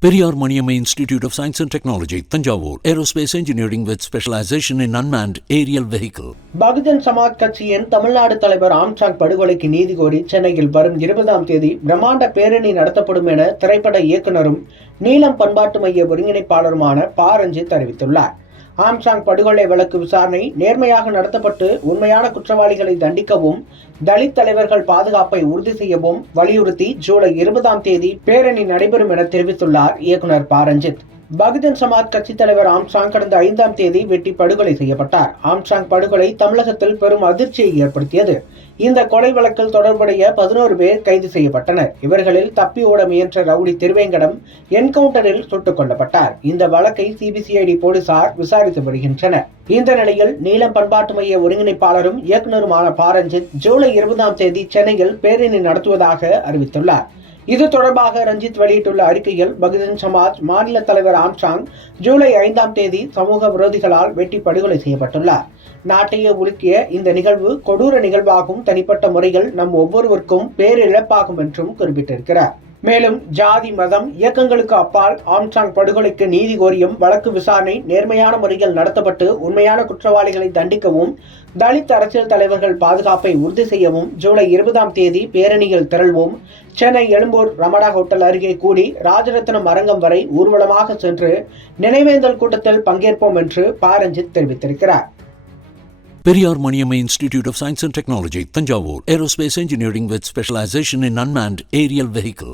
Periyar Maniamma Institute of Science and Technology, Thanjavur, Aerospace Engineering with specialization in unmanned aerial vehicle. Bahujan Samaj கட்சியின் தமிழ்நாடு தலைவர் ஆம்சாங் படுகொலைக்கு நீதி கோரி சென்னையில் வரும் 20ஆம் தேதி பிரம்மாண்ட பேரணி நடத்தப்படும் என திரைப்பட இயக்குனரும் நீலம் பண்பாட்டு மைய ஒருங்கிணைப்பாளருமான ப. ரஞ்சித் அறிவித்துள்ளார். ஆம்சாங் படுகொலை வழக்கு விசாரணை நேர்மையாக நடத்தப்பட்டு உண்மையான குற்றவாளிகளை தண்டிக்கவும் தலித் தலைவர்கள் பாதுகாப்பை உறுதி செய்யவும் வலியுறுத்தி ஜூலை 20ஆம் தேதி பேரணி நடைபெறும் என தெரிவித்துள்ளார் இயக்குனர் ப. ரஞ்சித். பகுஜன் சமாஜ் கட்சி தலைவர் ஆம்சாங் கடந்த 5ஆம் தேதி வெட்டி படுகொலை செய்யப்பட்டார். ஆம்சாங் படுகொலை தமிழகத்தில் பெரும் அதிர்ச்சியை ஏற்படுத்தியது. இந்த கொலை வழக்கில் தொடர்புடைய 11 பேர் கைது செய்யப்பட்டனர். இவர்களில் தப்பி ஓட முயன்ற ரவுடி திருவேங்கடம் என்கவுண்டரில் சுட்டுக் கொல்லப்பட்டார். இந்த வழக்கை சிபிசிஐடி போலீசார் விசாரித்து வருகின்றனர். இந்த நிலையில் நீலம் பண்பாட்டு மைய ஒருங்கிணைப்பாளரும் இயக்குநருமான ப. ரஞ்சித் ஜூலை 20ஆம் தேதி சென்னையில் பேரணி நடத்துவதாக அறிவித்துள்ளார். இது தொடர்பாக ரஞ்சித் வெளியிட்டுள்ள அறிக்கையில் பகுஜன் சமாஜ் மாநில தலைவர் ஆம்சாங் ஜூலை 5ஆம் தேதி சமூக விரோதிகளால் வெட்டி படுகொலை செய்யப்பட்டுள்ளார். நாட்டையே உலுக்கிய இந்த நிகழ்வு கொடூர நிகழ்வாகும், தனிப்பட்ட முறையில் நம் ஒவ்வொருவருக்கும் பேரிழப்பாகும் என்றும் குறிப்பிட்டிருக்கிறார். மேலும் ஜாதி மதம் இயக்கங்களுக்கு அப்பால் ஆம்சாங் படுகொலைக்கு நீதி கோரியும் வழக்கு விசாரணை நேர்மையான முறையில் நடத்தப்பட்டு உண்மையான குற்றவாளிகளை தண்டிக்கவும் தலித் அரசியல் தலைவர்கள் பாதுகாப்பை உறுதி செய்யவும் ஜூலை 20ஆம் தேதி பேரணியில் திரள்வோம். சென்னை எழும்பூர் ரமடா ஹோட்டல் அருகே கூடி ராஜரத்னம் அரங்கம் வரை ஊர்வலமாக சென்று நினைவேந்தல் கூட்டத்தில் பங்கேற்போம் என்று ப. ரஞ்சித் தெரிவித்திருக்கிறார். Periyar Maniamma Institute of Science and Technology, Thanjavur, Aerospace Engineering with specialization in unmanned aerial vehicle.